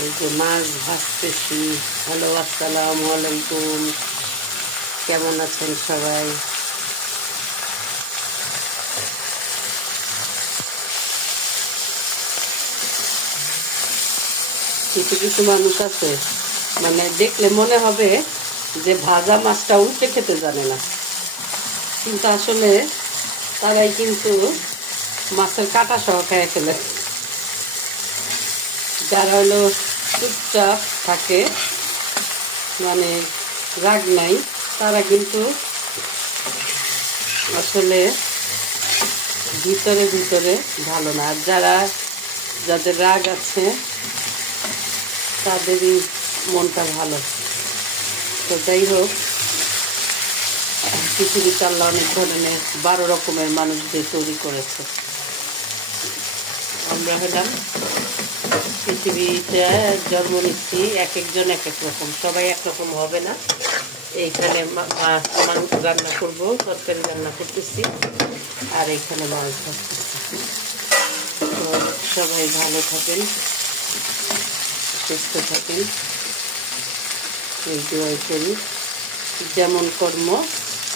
এই যে মাছ ভাজতেছি। হ্যালো, আসসালামু আলাইকুম। কেমন আছেন সবাই? কিছু কিছু মানুষ আছে, মানে দেখলে মনে হবে যে ভাজা মাছটা উল্টে খেতে জানে না, কিন্তু আসলে তারাই কিন্তু মাছের কাঁটা সহ খেয়ে ফেলে। যারা হলো চুপচাপ থাকে, মানে রাগ নাই, তারা কিন্তু আসলে ভিতরে ভিতরে ভালো না। আর যাদের রাগ আছে তাদেরই মনটা ভালো। তো যাই হোক, পৃথিবীতে আল্লাহ অনেক ধরনের 12 রকমের মানুষদের তৈরি করেছে। আমরা হলাম পৃথিবীতে জন্ম নিচ্ছি, এক একজন এক এক রকম, সবাই একরকম হবে না। এইখানে মাংস রান্না করব, তরকারি রান্না করতেছি, আর এইখানে মাছ ভাজতেছি। তো সবাই ভালো থাকেন, সুস্থ থাকেন, এই দোয়াই করি। যেমন কর্ম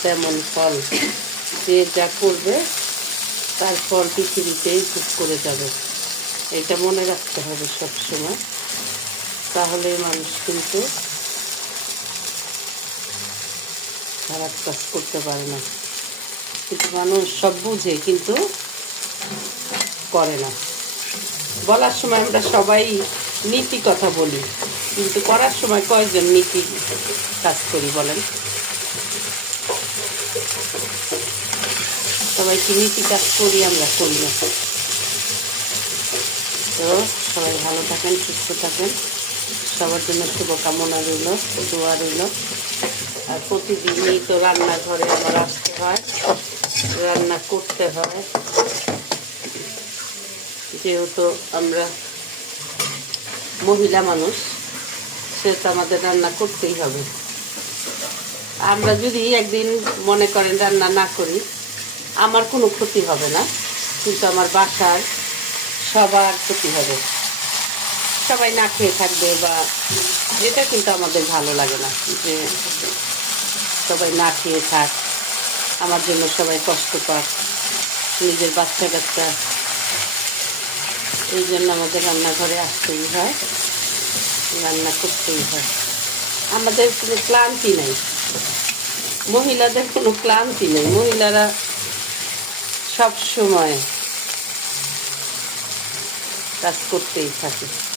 তেমন ফল, যে যা করবে তার ফল পৃথিবীতেই ভোগ করে যাবে। এটা মনে রাখতে হবে সব সময়, তাহলে মানুষ কিন্তু খারাপ কাজ করতে পারে না। কিন্তু মানুষ সব বুঝে কিন্তু করে না। বলার সময় আমরা সবাই নীতি কথা বলি, কিন্তু করার সময় কয়জন নীতি কাজ করি বলেন? সবাই কি নীতি কাজ করি? আমরা করি না। তো সবাই ভালো থাকেন, সুস্থ থাকেন, সবার জন্য শুভকামনা রইল, দোয়া রইল। আর প্রতিদিনই তো রান্নাঘরে আমার আসতে হয়, রান্না করতে হয়, যেহেতু আমরা মহিলা মানুষ, সেহেতু আমাদের রান্না করতেই হবে। আমরা যদি একদিন মনে করেন রান্না না করি, আমার কোনো ক্ষতি হবে না, কিন্তু আমার বাসার সবার ক্ষতি হবে। সবাই না খেয়ে থাকবে, বা যেটা কিন্তু আমাদের ভালো লাগে না, যে সবাই না খেয়ে থাক, আমার জন্য সবাই কষ্ট পাক, নিজের বাচ্চা কাচ্চা। এই জন্য আমাদের রান্নাঘরে আসতেই হয়, রান্না করতেই হয়। আমাদের কোনো ক্লান্তি নেই, মহিলাদের কোনো ক্লান্তি নেই। মহিলারা সব সময় কাজ করতেই থাকে।